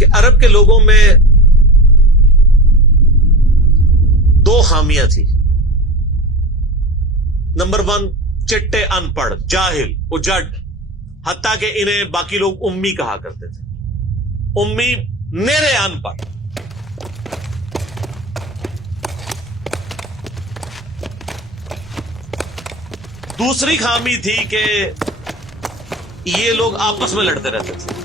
کہ عرب کے لوگوں میں دو خامیاں تھی. نمبر 1 چٹے ان پڑھ جاہل اجڑ، حتیٰ کہ انہیں باقی لوگ امی کہا کرتے تھے. امی میرے ان پڑھ. دوسری خامی تھی کہ یہ لوگ آپس میں لڑتے رہتے تھے،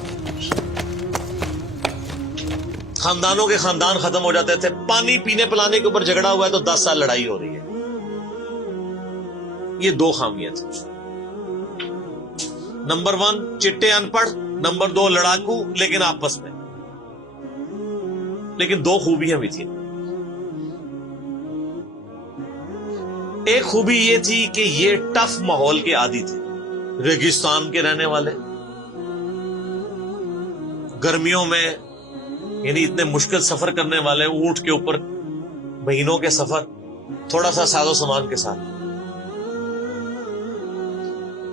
خاندانوں کے خاندان ختم ہو جاتے تھے. پانی پینے پلانے کے اوپر جھگڑا ہوا ہے تو 10 سال لڑائی ہو رہی ہے. یہ دو خامیاں تھیں. نمبر 1 چٹے ان پڑھ، نمبر 2 لڑاکو لیکن آپس میں. لیکن دو خوبیاں بھی تھیں. ایک خوبی یہ تھی کہ یہ ٹف ماحول کے عادی تھے، ریگستان کے رہنے والے، گرمیوں میں یعنی اتنے مشکل سفر کرنے والے، اونٹ کے اوپر مہینوں کے سفر، تھوڑا سا ساز و سامان کے ساتھ.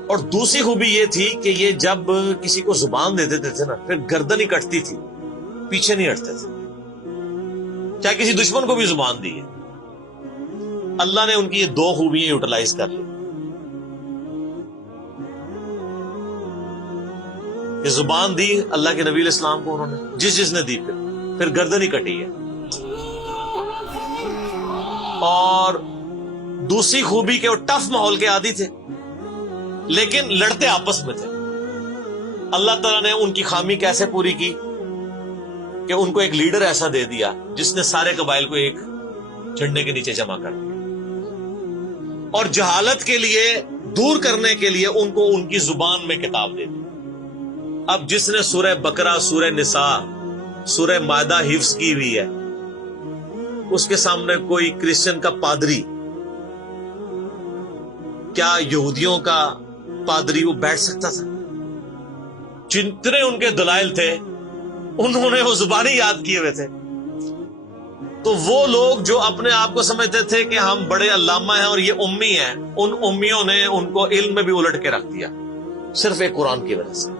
اور دوسری خوبی یہ تھی کہ یہ جب کسی کو زبان دے دیتے تھے نا، پھر گردن ہی کٹتی تھی، پیچھے نہیں ہٹتے تھے، چاہے کسی دشمن کو بھی زبان دی ہے. اللہ نے ان کی یہ دو خوبیاں یوٹیلائز کر لی کہ زبان دی اللہ کے نبی علیہ السلام کو، انہوں نے جس نے دی، پھر گردن ہی کٹی ہے. اور دوسری خوبی کہ وہ ٹف ماحول کے عادی تھے لیکن لڑتے آپس میں تھے. اللہ تعالیٰ نے ان کی خامی کیسے پوری کی کہ ان کو ایک لیڈر ایسا دے دیا جس نے سارے قبائل کو ایک جھنڈے کے نیچے جمع کر دیا، اور جہالت کے لیے دور کرنے کے لیے ان کو ان کی زبان میں کتاب دے دی. اب جس نے سورہ بقرہ، سورہ نساء، سورہ مائدہ حفظ کی ہوئی ہے، اس کے سامنے کوئی کرسچن کا پادری، کیا یہودیوں کا پادری وہ بیٹھ سکتا تھا؟ جتنے ان کے دلائل تھے انہوں نے وہ زبانی یاد کیے ہوئے تھے. تو وہ لوگ جو اپنے آپ کو سمجھتے تھے کہ ہم بڑے علامہ ہیں اور یہ امی ہیں، ان امیوں نے ان کو علم میں بھی الٹ کے رکھ دیا صرف ایک قرآن کی وجہ سے.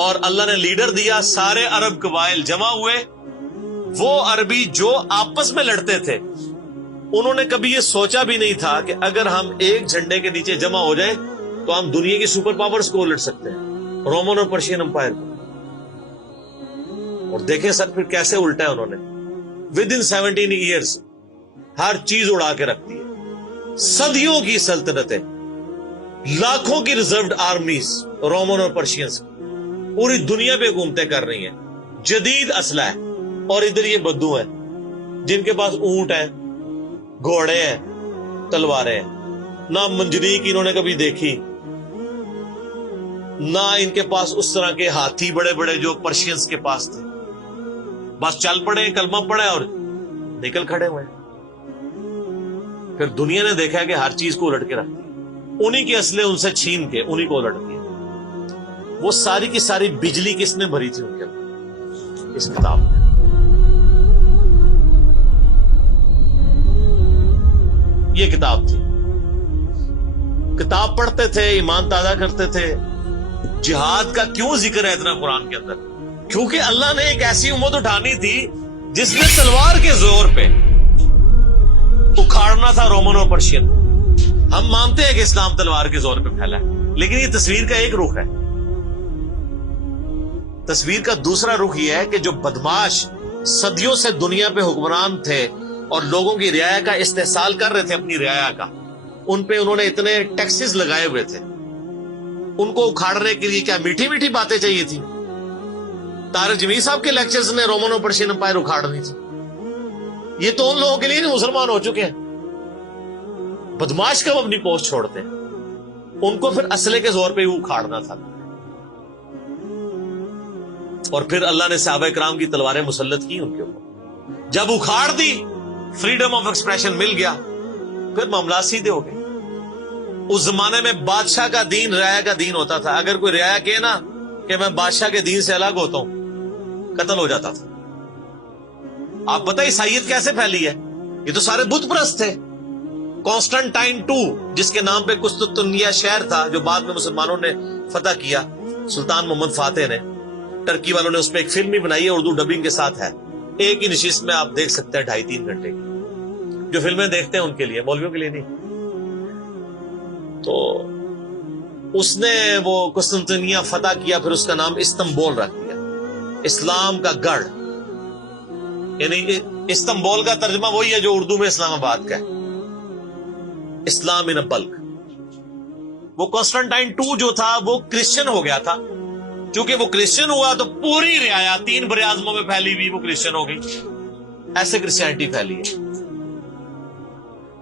اور اللہ نے لیڈر دیا، سارے عرب قبائل جمع ہوئے. وہ عربی جو آپس میں لڑتے تھے انہوں نے کبھی یہ سوچا بھی نہیں تھا کہ اگر ہم ایک جھنڈے کے نیچے جمع ہو جائیں تو ہم دنیا کی سپر پاورز کو الٹ سکتے ہیں، رومن اور پرشین امپائر کو. اور دیکھیں سر پھر کیسے الٹا ہے انہوں نے. ود ان 17 ایئرز ہر چیز اڑا کے رکھتی ہے. صدیوں کی سلطنتیں، لاکھوں کی ریزروڈ آرمیز رومن اور پرشینز پوری دنیا پہ حکومتیں کر رہی ہیں، جدید اسلحہ ہے. اور ادھر یہ بدو ہیں جن کے پاس اونٹ ہیں، گھوڑے ہیں، تلواریں ہیں. نہ منجنیق انہوں نے کبھی دیکھی، نہ ان کے پاس اس طرح کے ہاتھی بڑے بڑے جو پرشینز کے پاس تھے. بس چل پڑے، کلمہ پڑے اور نکل کھڑے ہوئے. پھر دنیا نے دیکھا کہ ہر چیز کو الٹ کے رکھتی ہے. انہی کے اسلحے ان سے چھین کے انہی کو الٹ دیا. وہ ساری کی ساری بجلی کس نے بھری تھی ان کے اندر؟ اس کتاب میں. یہ کتاب تھی. کتاب پڑھتے تھے، ایمان تازہ کرتے تھے. جہاد کا کیوں ذکر ہے اتنا قرآن کے اندر؟ کیونکہ اللہ نے ایک ایسی امت اٹھانی تھی جس نے تلوار کے زور پہ اکھاڑنا تھا رومن اور پرشین. ہم مانتے ہیں کہ اسلام تلوار کے زور پہ پھیلا ہے، لیکن یہ تصویر کا ایک رخ ہے. تصویر کا دوسرا رخ یہ ہے کہ جو بدماش صدیوں سے دنیا پہ حکمران تھے اور لوگوں کی رعایا کا استحصال کر رہے تھے، اپنی رعایا کا، ان پہ انہوں نے اتنے ٹیکسز لگائے ہوئے تھے. ان کو اکھاڑنے کے لیے کیا میٹھی میٹھی باتیں چاہیے تھی؟ طارق جمیل صاحب کے لیکچرز نے رومن اور پرشین امپائر اکھاڑنی تھی. یہ تو ان لوگوں کے لیے نہیں مسلمان ہو چکے ہیں. بدماش کب اپنی پوسٹ چھوڑتے ہیں؟ ان کو پھر اسلحے کے زور پہ ہی اکھاڑنا تھا. اور پھر اللہ نے صحابہ کرام کی تلواریں مسلط کی ان کے اوپر. جب اکھاڑ دی، فریڈم آف ایکسپریشن مل گیا، پھر معاملات سیدھے ہو گئے. اس زمانے میں بادشاہ کا دین رعایا کا دین ہوتا تھا. اگر کوئی رعایا کہے نا کہ میں بادشاہ کے دین سے الگ ہوتا ہوں، قتل ہو جاتا تھا. آپ پتہ عیسائیت کیسے پھیلی ہے؟ یہ تو سارے بت پرست تھے. کانسٹنٹائن 2 جس کے نام پہ قسطنطنیہ شہر تھا جو بعد میں مسلمانوں نے فتح کیا، سلطان محمد فاتح نے، ٹرکی والوں نے اس پہ ایک فلم بھی بنائی ہے، اردو ڈبنگ کے ساتھ ہے، ایک ہی نشست میں آپ دیکھ سکتے ہیں 2.5-3 گھنٹے کی، جو فلمیں دیکھتے ہیں ان کے لیے، مولویوں کے لیے نہیں۔ تو اس نے وہ قسطنطنیہ فتح کیا، پھر اس کا نام استنبول رکھ دیا، اسلام کا گڑھ، یعنی استنبول کا ترجمہ وہی ہے جو اردو میں اسلام آباد کا ہے، اسلام ان بلک۔ وہ کانسٹنٹائن 2 جو تھا وہ کرسچن ہو گیا تھا، چونکہ وہ کرسچن ہوا تو پوری رعایا 3 براعظموں میں پھیلی ہوئی وہ کرسچن ہو گئی، ایسے کرسچینٹی پھیلی ہے۔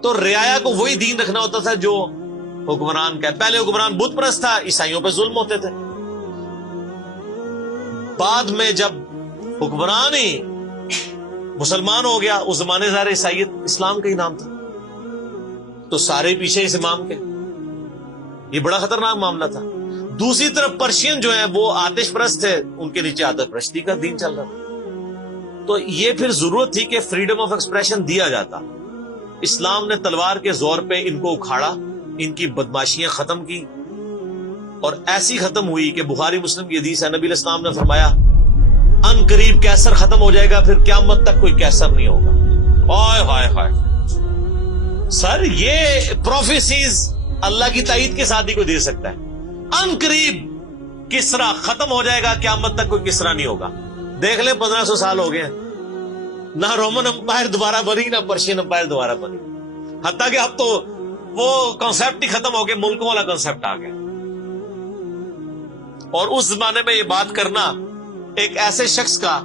تو رعایا کو وہی دین رکھنا ہوتا تھا جو حکمران کا ہے۔ پہلے حکمران بت پرست تھا، عیسائیوں پہ ظلم ہوتے تھے، بعد میں جب حکمران ہی مسلمان ہو گیا، اس زمانے ظاہر عیسائیت اسلام کا ہی نام تھا، تو سارے پیچھے اس امام کے، یہ بڑا خطرناک معاملہ تھا۔ دوسری طرف پرشین جو ہیں وہ آتش پرست تھے، ان کے نیچے آتش پرستی کا دین چل رہا تھا۔ تو یہ پھر ضرورت تھی کہ فریڈم آف ایکسپریشن دیا جاتا۔ اسلام نے تلوار کے زور پہ ان کو اکھاڑا، ان کی بدماشیاں ختم کی، اور ایسی ختم ہوئی کہ بخاری مسلم کی حدیث ہے، نبی علیہ السلام نے فرمایا ان قریب کیسر ختم ہو جائے گا، پھر قیامت تک کوئی کیسر نہیں ہوگا۔ ہائے ہائے ہائے سر، یہ پروفیسیز اللہ کی تائید کے ساتھ ہی کوئی دے سکتا ہے۔ ان قریب کسرا ختم ہو جائے گا، قیامت تک کوئی کسرا نہیں ہوگا۔ دیکھ لیں 1500 سال ہو گئے ہیں، نہ رومن امپائر دوبارہ بنی، نہ پرشین امپائر دوبارہ بنی، حتیٰ کہ اب تو وہ کانسیپٹ ہی ختم ہو گئے، ملکوں والا کانسیپٹ آ گیا۔ اور اس زمانے میں یہ بات کرنا ایک ایسے شخص کا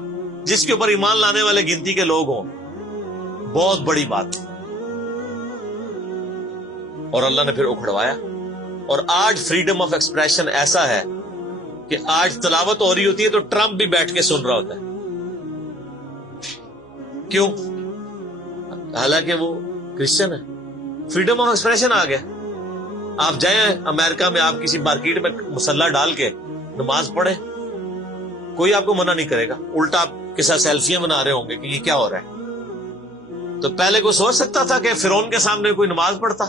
جس کے اوپر ایمان لانے والے گنتی کے لوگ ہوں، بہت بڑی بات، اور اللہ نے پھر اکھڑوایا۔ اور آج فریڈم آف ایکسپریشن ایسا ہے کہ آج تلاوت ہو رہی ہوتی ہے تو ٹرمپ بھی بیٹھ کے سن رہا ہوتا ہے، کیوں؟ حالانکہ وہ کرسچن ہے۔ فریڈم آف ایکسپریشن آ گیا۔ آپ جائیں امریکہ میں، آپ کسی مارکیٹ میں مسلح ڈال کے نماز پڑھیں، کوئی آپ کو منع نہیں کرے گا، الٹا آپ کے ساتھ سیلفیاں بنا رہے ہوں گے کہ یہ کیا ہو رہا ہے۔ تو پہلے کوئی سوچ سکتا تھا کہ فرعون کے سامنے کوئی نماز پڑھتا؟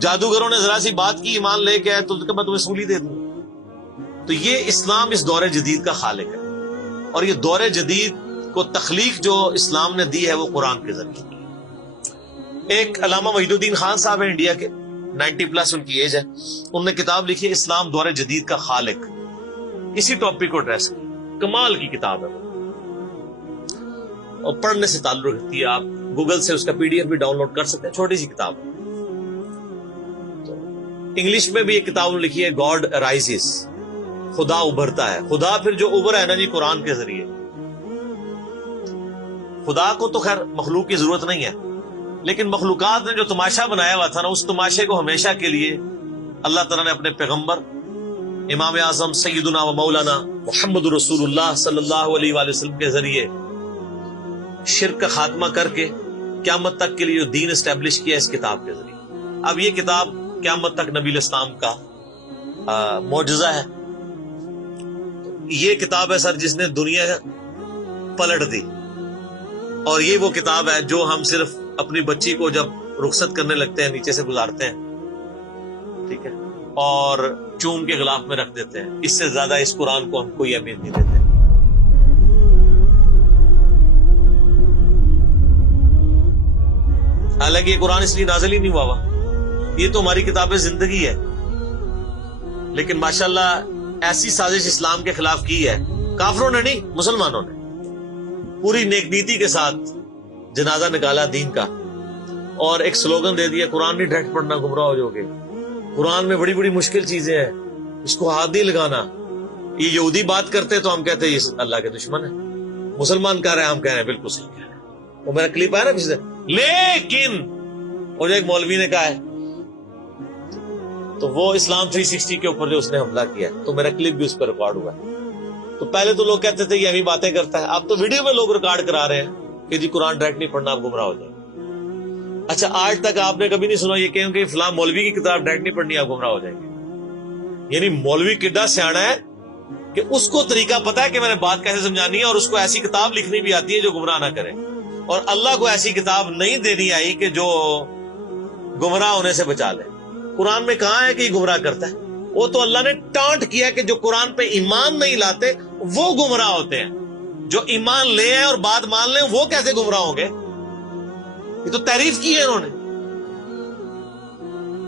جادوگروں نے ذرا سی بات کی، ایمان لے کے آئے تو میں تمہیں سولی دے دوں۔ تو یہ اسلام اس دور جدید کا خالق ہے، اور یہ دور جدید کو تخلیق جو اسلام نے دی ہے وہ قرآن کے ذریعے۔ ایک علامہ وحید الدین خان صاحب ہیں انڈیا کے، 90+ ان کی ایج ہے، انہوں نے کتاب لکھی ہے اسلام دور جدید کا خالق، اسی ٹاپک کو ایڈریس کی، کمال کی کتاب ہے وہ، اور پڑھنے سے تعلق رکھتی ہے۔ آپ گوگل سے اس کا PDF بھی ڈاؤن لوڈ کر سکتے ہیں، چھوٹی سی کتاب ہے۔ تو انگلش میں بھی ایک کتاب لکھی ہے گاڈ رائزز، خدا ابھرتا ہے۔ خدا پھر جو ابھرا ہے نا جی قرآن کے ذریعے، خدا کو تو خیر مخلوق کی ضرورت نہیں ہے، لیکن مخلوقات نے جو تماشا بنایا ہوا تھا نا، اس تماشے کو ہمیشہ کے لیے اللہ تعالیٰ نے اپنے پیغمبر امام اعظم سیدنا و مولانا محمد رسول اللہ صلی اللہ علیہ وآلہ وسلم کے ذریعے شرک کا خاتمہ کر کے قیامت تک کے لیے جو دین اسٹیبلش کیا اس کتاب کے ذریعے۔ اب یہ کتاب قیامت تک نبی الاسلام کا معجزہ ہے۔ یہ کتاب ہے سر جس نے دنیا پلٹ دی، اور یہ وہ کتاب ہے جو ہم صرف اپنی بچی کو جب رخصت کرنے لگتے ہیں نیچے سے گزارتے ہیں، ٹھیک ہے، اور چوم کے غلاف میں رکھ دیتے ہیں۔ اس سے زیادہ اس قرآن کو ہم کوئی اہمیت نہیں دیتے۔ حالانکہ یہ قرآن اس لیے نازل ہی نہیں ہوا، یہ تو ہماری کتاب زندگی ہے، لیکن ماشاءاللہ ایسی سازش اسلام کے خلاف کی ہے، کافروں نے نہیں، مسلمانوں نے پوری نیک نیتی کے ساتھ جنازہ نکالا دین کا، اور ایک سلوگن دے دیا قرآن نہیں ڈائریکٹ پڑھنا گمراہ ہو جاؤ گے، قرآن میں بڑی بڑی مشکل چیزیں ہیں، اس کو ہاتھ نہیں لگانا۔ یہ یہودی بات کرتے تو ہم کہتے ہیں یہ اللہ کے دشمن ہے، مسلمان کہہ رہے ہیں ہم کہہ رہے ہیں بالکل صحیح کہہ رہے ہیں۔ وہ میرا کلپ آیا نا پیچھے، لیکن اور ایک مولوی نے کہا ہے تو وہ اسلام 360 کے اوپر جو اس نے حملہ کیا ہے، تو میرا کلپ بھی اس پر ریکارڈ ہوا ہے۔ تو پہلے تو لوگ کہتے تھے یہ ابھی باتیں کرتا ہے، اب تو ویڈیو میں لوگ ریکارڈ کرا رہے ہیں کہ جی قرآن ڈائریکٹ نہیں پڑھنا، آپ گمراہ ہو جائیں۔ اچھا، آج تک آپ نے کبھی نہیں سنا یہ کہ فلاں مولوی کی کتاب ڈائریکٹ نہیں پڑھنی، آپ گمراہ ہو جائیں گے۔ یعنی مولوی کڈا سیاڑا ہے کہ اس کو طریقہ پتا ہے کہ میں نے بات کیسے سمجھانی ہے، اور اس کو ایسی کتاب لکھنی بھی آتی ہے جو گمراہ نہ کرے، اور اللہ کو ایسی کتاب نہیں دینی آئی کہ جو گمراہ ہونے سے بچا لے۔ قرآن میں کہاں ہے کہ یہ گمراہ کرتا ہے؟ وہ تو اللہ نے ٹانٹ کیا کہ جو قرآن پہ ایمان نہیں لاتے وہ گمراہ ہوتے ہیں. جو ایمان لے ہیں اور بات مان لیں وہ کیسے گمراہ ہوں گے؟ یہ تو تعریف کی ہے انہوں نے.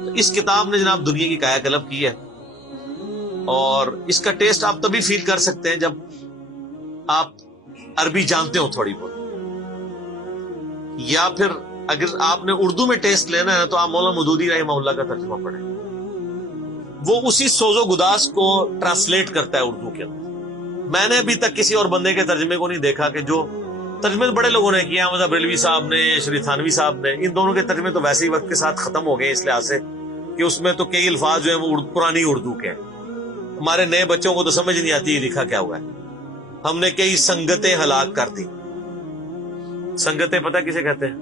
تو اس کتاب نے جناب دنیا کی کایا کلب کی ہے، اور اس کا ٹیسٹ آپ تبھی فیل کر سکتے ہیں جب آپ عربی جانتے ہو تھوڑی بہت، یا پھر اگر آپ نے اردو میں ٹیسٹ لینا ہے تو آپ مولانا مودودی رحمہ اللہ کا ترجمہ پڑھیں. وہ اسی سوز و گداز کو ٹرانسلیٹ کرتا ہے اردو کے اندر. میں نے ابھی تک کسی اور بندے کے ترجمے کو نہیں دیکھا کہ جو ترجمے بڑے لوگوں نے کیا، احمد بریلوی صاحب نے، شری تھانوی صاحب نے، ان دونوں کے ترجمے تو ویسے ہی وقت کے ساتھ ختم ہو گئے اس لحاظ سے کہ اس میں تو کئی الفاظ جو ہیں وہ پرانی اردو کے ہیں. ہمارے نئے بچوں کو تو سمجھ نہیں آتی یہ لکھا کیا ہوا ہے. ہم نے کئی سنگتیں ہلاک کر دی. سنگتیں پتہ کسے کہتے ہیں؟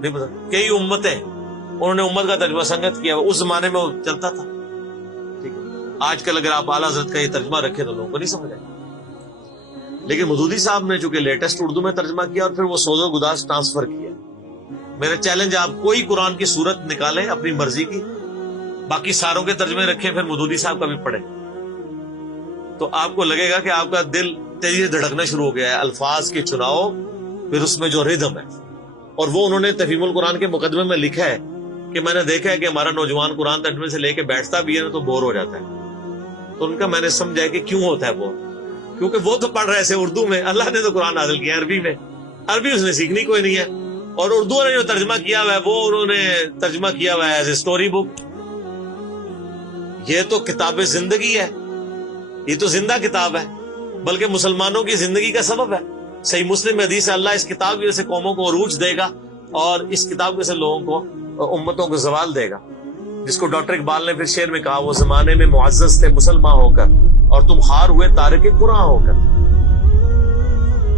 نہیں پتا. کئی امتیں، انہوں نے امت کا ترجمہ سنگت کیا. اس زمانے میں وہ چلتا تھا. ٹھیک ہے، آج کل اگر آپ اعلیٰ حضرت کا یہ ترجمہ رکھیں تو لوگوں کو نہیں سمجھ آئے. لیکن مودودی صاحب نے چونکہ لیٹسٹ اردو میں ترجمہ کیا اور پھر وہ سوز و گداز ٹرانسفر کیا. میرا چیلنج، آپ کوئی قرآن کی صورت نکالیں اپنی مرضی کی، باقی ساروں کے ترجمے رکھیں، پھر مودودی صاحب کا بھی پڑھیں، تو آپ کو لگے گا کہ آپ کا دل تیزی سے دھڑکنا شروع ہو گیا ہے. الفاظ کے چناؤ، پھر اس میں جو ردم ہے. اور وہ انہوں نے تفہیم القرآن کے مقدمے میں لکھا ہے کہ میں نے دیکھا ہے کہ ہمارا نوجوان قرآن ترجمے سے لے کے بیٹھتا بھی ہے نا تو بور ہو جاتا ہے. تو ان کا میں نے سمجھا کہ کیوں ہوتا ہے بور، کیونکہ وہ تو پڑھ رہے تھے اردو میں، اللہ نے تو قرآن نازل کیا عربی میں، عربی اس نے سیکھنی کوئی نہیں ہے. اور اردو نے جو ترجمہ کیا ہوا ہے وہ انہوں نے ترجمہ کیا ہوا ہے ایز اے اسٹوری بک. یہ تو کتاب زندگی ہے، یہ تو زندہ کتاب ہے، بلکہ مسلمانوں کی زندگی کا سبب ہے. صحیح مسلم میں حدیث ہے اللہ اس کتاب کی وجہ سے قوموں کو عروج دے گا اور اس کتاب کی وجہ سے لوگوں کو، امتوں کو زوال دے گا. جس کو ڈاکٹر اقبال نے پھر شعر میں کہا، وہ زمانے میں معزز تھے مسلمان ہو کر اور تم خار ہوئے تارک قرآن ہو کر.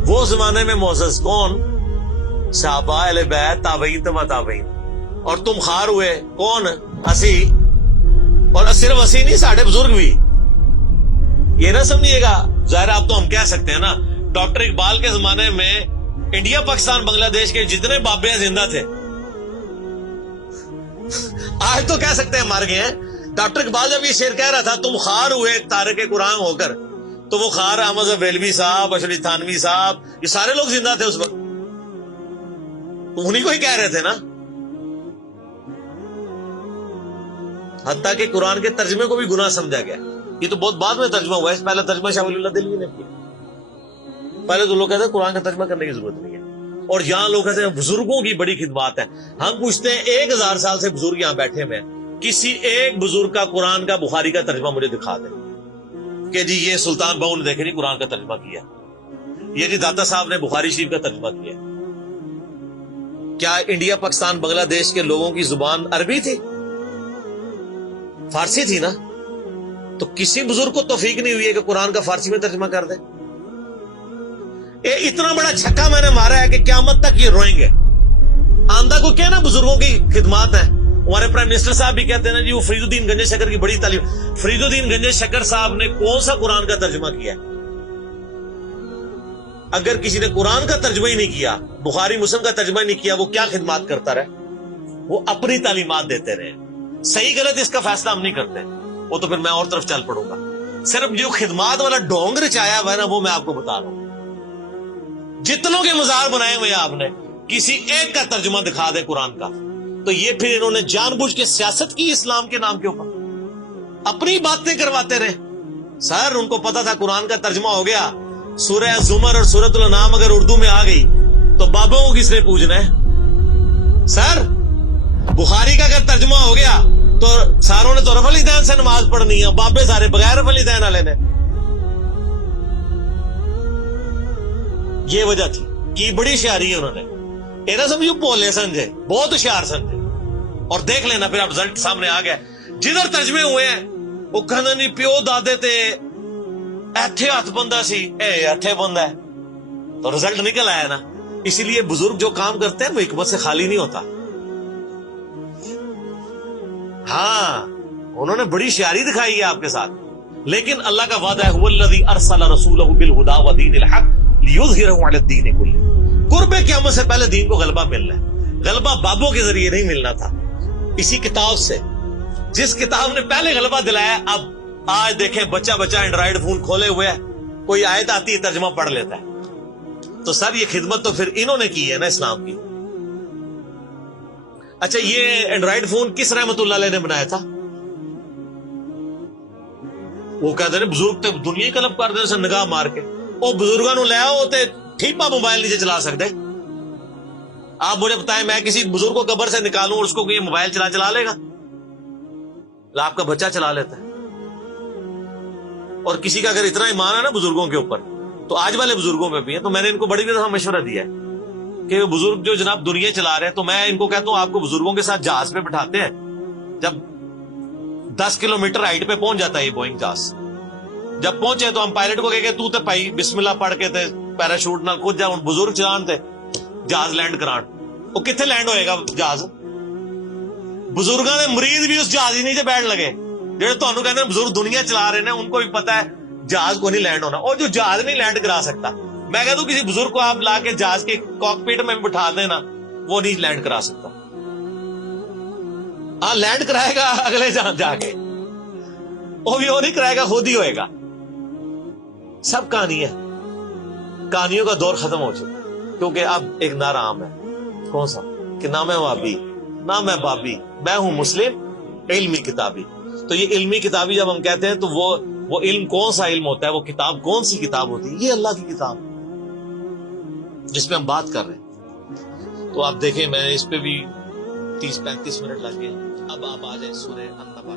وہ زمانے میں معزز کون؟ صحابہ اہل بیت، تابعین تبع تابعین. اور تم خار ہوئے کون؟ اسی. اور صرف اسی نہیں، ساڑھے بزرگ بھی. یہ نہ سمجھیے گا، ظاہر آپ تو ہم کہہ سکتے ہیں نا ڈاکٹر اقبال کے زمانے میں انڈیا پاکستان بنگلہ دیش کے جتنے بابے زندہ تھے، آج تو کہہ سکتے ہیں مر گئے ہیں. ڈاکٹر اقبال جب یہ شعر کہہ رہا تھا تم خار ہوئے تارک قرآن ہو کر، تو وہ خار احمد بریلوی صاحب، اشری تھانوی صاحب، یہ سارے لوگ زندہ تھے اس وقت، تو انہیں کو ہی کہہ رہے تھے نا. حتیٰ کہ قرآن کے ترجمے کو بھی گناہ سمجھا گیا. یہ تو بہت بعد میں ترجمہ ہوا ہے، اس پہلا ترجمہ شاہ ولی اللہ دہلوی نے کیا. پہلے تو لوگ کہتے ہیں قرآن کا ترجمہ کرنے کی ضرورت نہیں ہے. اور یہاں لوگ کہتے ہیں بزرگوں کی بڑی خدمات ہے. ہم پوچھتے ہیں 1000 سال سے بزرگ یہاں بیٹھے ہوئے ہیں، کسی ایک بزرگ کا قرآن کا بخاری کا ترجمہ مجھے دکھا دیں کہ جی یہ سلطان بہو نے دیکھے نہیں قرآن کا ترجمہ کیا، یہ جی داتا صاحب نے بخاری شریف کا ترجمہ کیا. کیا انڈیا پاکستان بنگلہ دیش کے لوگوں کی زبان عربی تھی؟ فارسی تھی نا. تو کسی بزرگ کو توفیق نہیں ہوئی ہے کہ قرآن کا فارسی میں ترجمہ کر دے. اتنا بڑا چھکا میں نے مارا ہے کہ قیامت تک یہ روئیں گے. آندہ کو کیا نا بزرگوں کی خدمات ہیں. ہمارے پرائم منسٹر صاحب بھی کہتے ہیں نا جی وہ فرید الدین گنجے شکر کی بڑی تعلیم. فرید الدین گنجے شکر صاحب نے کون سا قرآن کا ترجمہ کیا؟ اگر کسی نے قرآن کا ترجمہ ہی نہیں کیا، بخاری مسلم کا ترجمہ ہی نہیں کیا، وہ کیا خدمات کرتا رہے؟ وہ اپنی تعلیمات دیتے رہے. صحیح غلط اس کا فیصلہ ہم نہیں کرتے، وہ تو پھر میں اور طرف چل پڑوں گا. صرف جو خدمات والا ڈونگ رچایا ہوا ہے نا وہ میں آپ کو بتا رہا ہوں. جتنوں کے مزار بنائے ہوئے آپ نے، کسی ایک کا ترجمہ دکھا دے قرآن کا. تو یہ پھر انہوں نے جان بوجھ کے سیاست کی اسلام کے نام کے اوپر، اپنی باتیں کرواتے رہے. سر ان کو پتا تھا قرآن کا ترجمہ ہو گیا، سورہ زمر اور سورۃ الانعام اگر اردو میں آ گئی تو بابوں کو کس نے پوچھنا ہے؟ سر بخاری کا اگر ترجمہ ہو گیا تو ساروں نے تو رفع الیدین سے نماز پڑھنی ہے، بابے سارے بغیر رفع الیدین والے نے. یہ وجہ تھی کی بڑی ہوشیاری ہے انہوں نے. یہ نہ سمجھو بولے سمجھے، بہت ہوشیار سمجھے. اور دیکھ لینا پھر اب رزلٹ سامنے آ گیا. جدھر ترجمے ہوئے ہیں وہ کہنا نہیں پیو دادے تے ایتھے ہاتھ بندہ سی، اے ایتھے بندہ ہے، تو رزلٹ نکل آیا نا. اسی لیے بزرگ جو کام کرتے ہیں وہ حکمت سے خالی نہیں ہوتا. ہاں انہوں نے بڑی شیاری دکھائی ہے آپ کے ساتھ، لیکن اللہ کا وعدہ ہے الذی ارسل رسولہ بالہدی ودین الحق لیظہرہ علی الدین کلہ. قرب قیامت سے پہلے دین کو غلبہ ملنا ہے. غلبہ بابوں کے ذریعے نہیں ملنا تھا، اسی کتاب سے. جس کتاب نے پہلے غلبہ دلایا، اب آج دیکھیں بچہ اینڈرائیڈ فون کھولے ہوئے ہے، کوئی آیت آتی ہے ترجمہ پڑھ لیتا ہے. تو سر یہ خدمت تو پھر انہوں نے کی ہے نا اسلام کی. اچھا یہ اینڈرائڈ فون کس رحمت اللہ علیہ نے بنایا تھا؟ وہ کہتے ہیں بزرگ تے دنیا ہی کلب کر دے نگاہ مار کے. وہ بزرگوں نو لے آؤ تے ٹھیپا موبائل نیچے چلا سکتے. آپ مجھے بتائیں میں کسی بزرگ کو قبر سے نکالوں اور اس کو یہ موبائل چلا لے گا؟ آپ کا بچہ چلا لیتا ہے. اور کسی کا اگر اتنا ایمان ہے نا بزرگوں کے اوپر, تو آج والے بزرگوں میں بھی ہے. تو میں نے ان کو بڑی دفعہ مشورہ دیا ہے کہ بزرگ جو جناب دنیا چلا رہے ہیں, تو میں ان کو کہتا ہوں آپ کو بزرگوں کے ساتھ جہاز پہ بٹھاتے ہیں. جب 10 کلومیٹر ہائٹ پہ پہنچ جاتا ہے یہ بوئنگ جہاز, جب پہنچے تو ہم پائلٹ کو کہ تو تے پائی بسم اللہ پڑھ کے تے پیراشوٹ نہ کود جا. بزرگ چلان تے جہاز لینڈ کران, وہ کتنے لینڈ ہوئے گا جہاز؟ بزرگوں نے مریض بھی اس جہاز ہی نیچے بیٹھ لگے. جہاں تمہیں کہتے ہیں بزرگ دنیا چلا رہے ہیں ان کو بھی پتا ہے جہاز کو نہیں لینڈ ہونا. اور جو جہاز نہیں لینڈ کرا سکتا, میں کہتا ہوں کسی بزرگ کو آپ لا کے جہاز کے کاکپٹ میں بٹھا دینا, وہ نہیں لینڈ کرا سکتا. ہاں لینڈ کرائے گا اگلے جہاں جا کے, وہ بھی وہ نہیں کرائے گا, خود ہی ہوئے گا. سب کہانی ہے, کہانیوں کا دور ختم ہو چکا, کیونکہ اب ایک نعرہ عام ہے. کون سا؟ کہ نہ میں وابی نہ میں بابی, میں ہوں مسلم علمی کتابی. تو یہ علمی کتابی جب ہم کہتے ہیں تو وہ علم کون سا علم ہوتا ہے, وہ کتاب کون سی کتاب ہوتی ہے؟ یہ اللہ کی کتاب جس پہ ہم بات کر رہے ہیں. تو آپ دیکھیں میں نے اس پہ بھی 30-35 منٹ لگ گئے. اب آپ آ جائیں سورہ النبا.